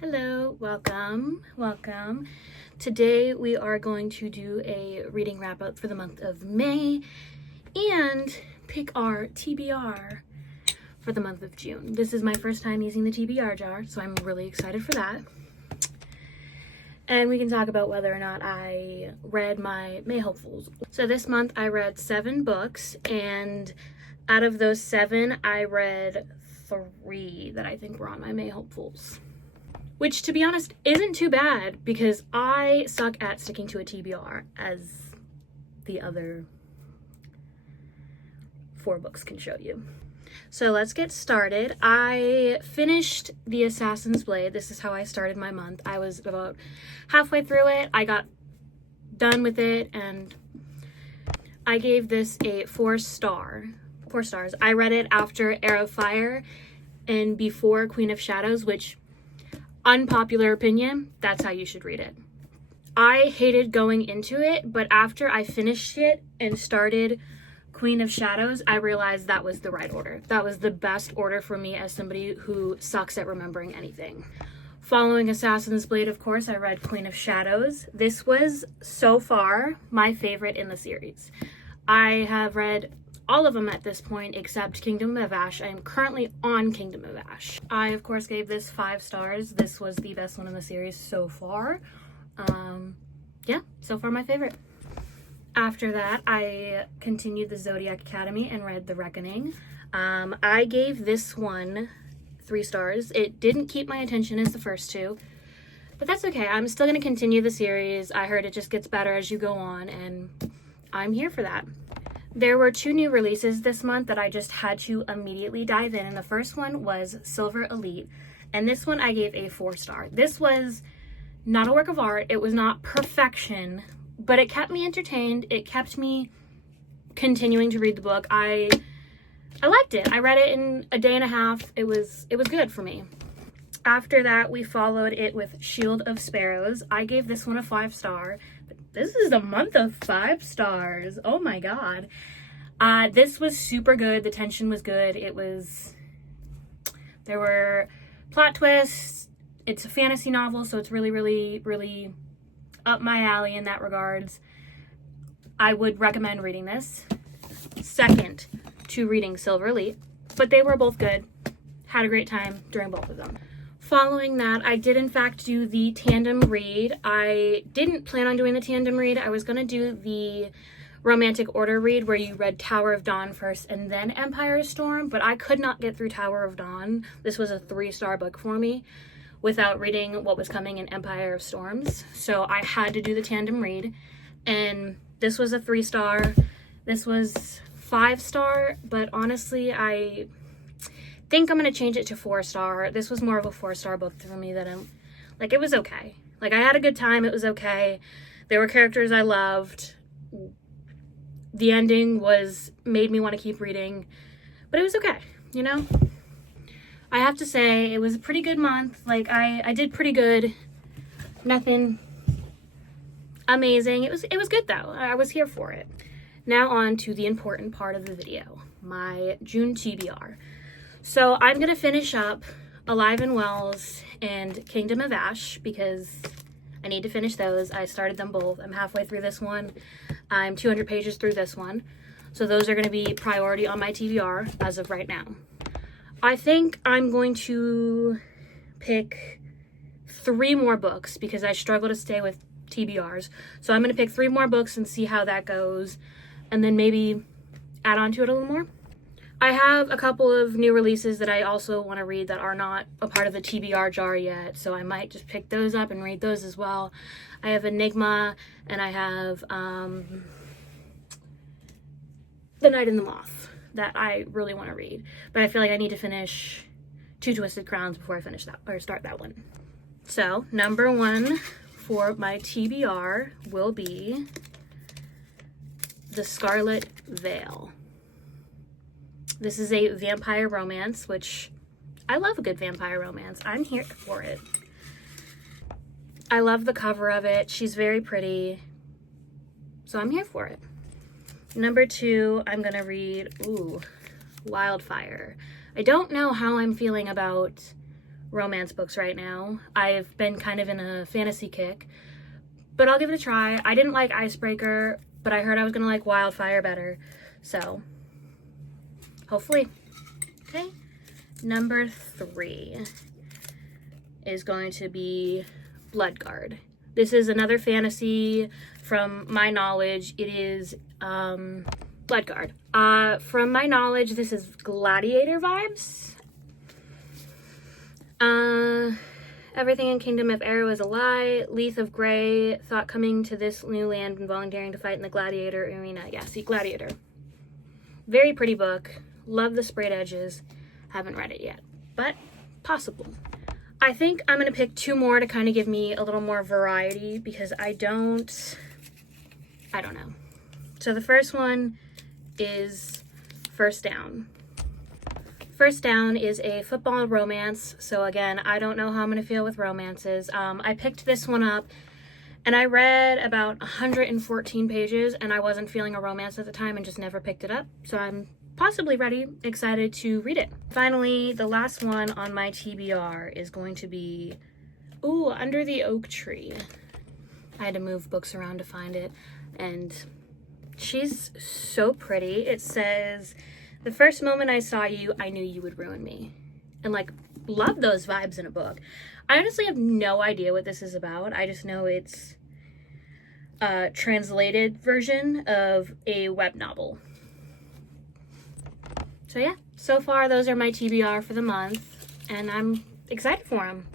Hello, welcome. Today we are going to do a reading wrap up for the month of May and pick our TBR for the month of June. This is my first time using the TBR jar, so I'm really excited for that. And we can talk about whether or not I read my May hopefuls. So this month I read 7 books, and out of those 7, I read 3 that I think were on my May hopefuls. Which, to be honest, isn't too bad because I suck at sticking to a TBR, as the other 4 books can show you. So let's get started. I finished The Assassin's Blade. This is how I started my month. I was about halfway through it. I got done with it, and I gave this a 4 stars. I read it after Heir of Fire and before Queen of Shadows, which, unpopular opinion, that's how you should read it. I hated going into it, but after I finished it and started Queen of Shadows, I realized that was the right order. That was the best order for me as somebody who sucks at remembering anything. Following Assassin's Blade, of course, I read Queen of Shadows. This was, so far, my favorite in the series. I have read all of them at this point except Kingdom of Ash. I am currently on Kingdom of Ash. I, of course, gave this 5 stars. This was the best one in the series so far. Yeah, so far my favorite. After that, I continued the Zodiac Academy and read The Reckoning. I gave this one 3 stars. It didn't keep my attention as the first 2, but that's okay. I'm still going to continue the series. I heard it just gets better as you go on, and I'm here for that. There were 2 new releases this month that I just had to immediately dive in, and the first one was Silver Elite, and this one I gave a 4 star. This was not a work of art. It was not perfection, but it kept me entertained. It kept me continuing to read the book. I liked it. I read it in a day and a half. It was good for me. After that, we followed it with Shield of Sparrows. I gave this one a 5 star. This is the month of 5 stars. Oh my god. This was super good. The tension was good. There were plot twists. It's a fantasy novel, so it's really up my alley in that regards. I would recommend reading this. Second to reading Silver Elite, but they were both good. Had a great time during both of them. Following that, I did in fact do the tandem read. I didn't plan on doing the tandem read. I was going to do the romantic order read where you read Tower of Dawn first and then Empire Storm, but I could not get through Tower of Dawn. This was a 3-star book for me without reading what was coming in Empire of Storms. So I had to do the tandem read, and this was a 3-star. This was 5-star, but honestly, I think I'm going to change it to 4-star. This was more of a 4-star book for me it was okay. I had a good time. It was okay. There were characters I loved. The ending made me want to keep reading, but it was okay, you know? I have to say, it was a pretty good month. I did pretty good. Nothing amazing. It was good though. I was here for it. Now on to the important part of the video, my June TBR. So I'm going to finish up Alive and Wells and Kingdom of Ash because I need to finish those. I started them both. I'm halfway through this one. I'm 200 pages through this one. So those are going to be priority on my TBR as of right now. I think I'm going to pick 3 more books because I struggle to stay with TBRs. So I'm going to pick 3 more books and see how that goes, and then maybe add on to it a little more. I have a couple of new releases that I also want to read that are not a part of the TBR jar yet, so I might just pick those up and read those as well. I have Enigma, and I have The Night in the Moth that I really want to read, but I feel like I need to finish Two Twisted Crowns before I finish that or start that one. So number 1 for my TBR will be The Scarlet Veil. This is a vampire romance, which I love a good vampire romance. I'm here for it. I love the cover of it. She's very pretty, so I'm here for it. Number 2, I'm gonna read Wildfire. I don't know how I'm feeling about romance books right now. I've been kind of in a fantasy kick, but I'll give it a try. I didn't like Icebreaker, but I heard I was gonna like Wildfire better, so hopefully. Okay, number 3 is going to be Bloodguard. This is another fantasy. From my knowledge, it is Bloodguard. From my knowledge, this is Gladiator vibes. Everything in Kingdom of Arrow is a lie. Leith of Grey thought coming to this new land and volunteering to fight in the Gladiator arena. Yeah, see, Gladiator. Very pretty book. Love the sprayed edges. Haven't read it yet, but possible. I think I'm going to pick 2 more to kind of give me a little more variety because I don't know. So the first one is First Down. First Down is a football romance. So again, I don't know how I'm going to feel with romances. I picked this one up and I read about 114 pages and I wasn't feeling a romance at the time and just never picked it up. So I'm possibly ready, excited to read it. Finally, the last one on my TBR is going to be, Under the Oak Tree. I had to move books around to find it, and she's so pretty. It says, "The first moment I saw you, I knew you would ruin me." And like, love those vibes in a book. I honestly have no idea what this is about. I just know it's a translated version of a web novel. So yeah, so far those are my TBR for the month, and I'm excited for them.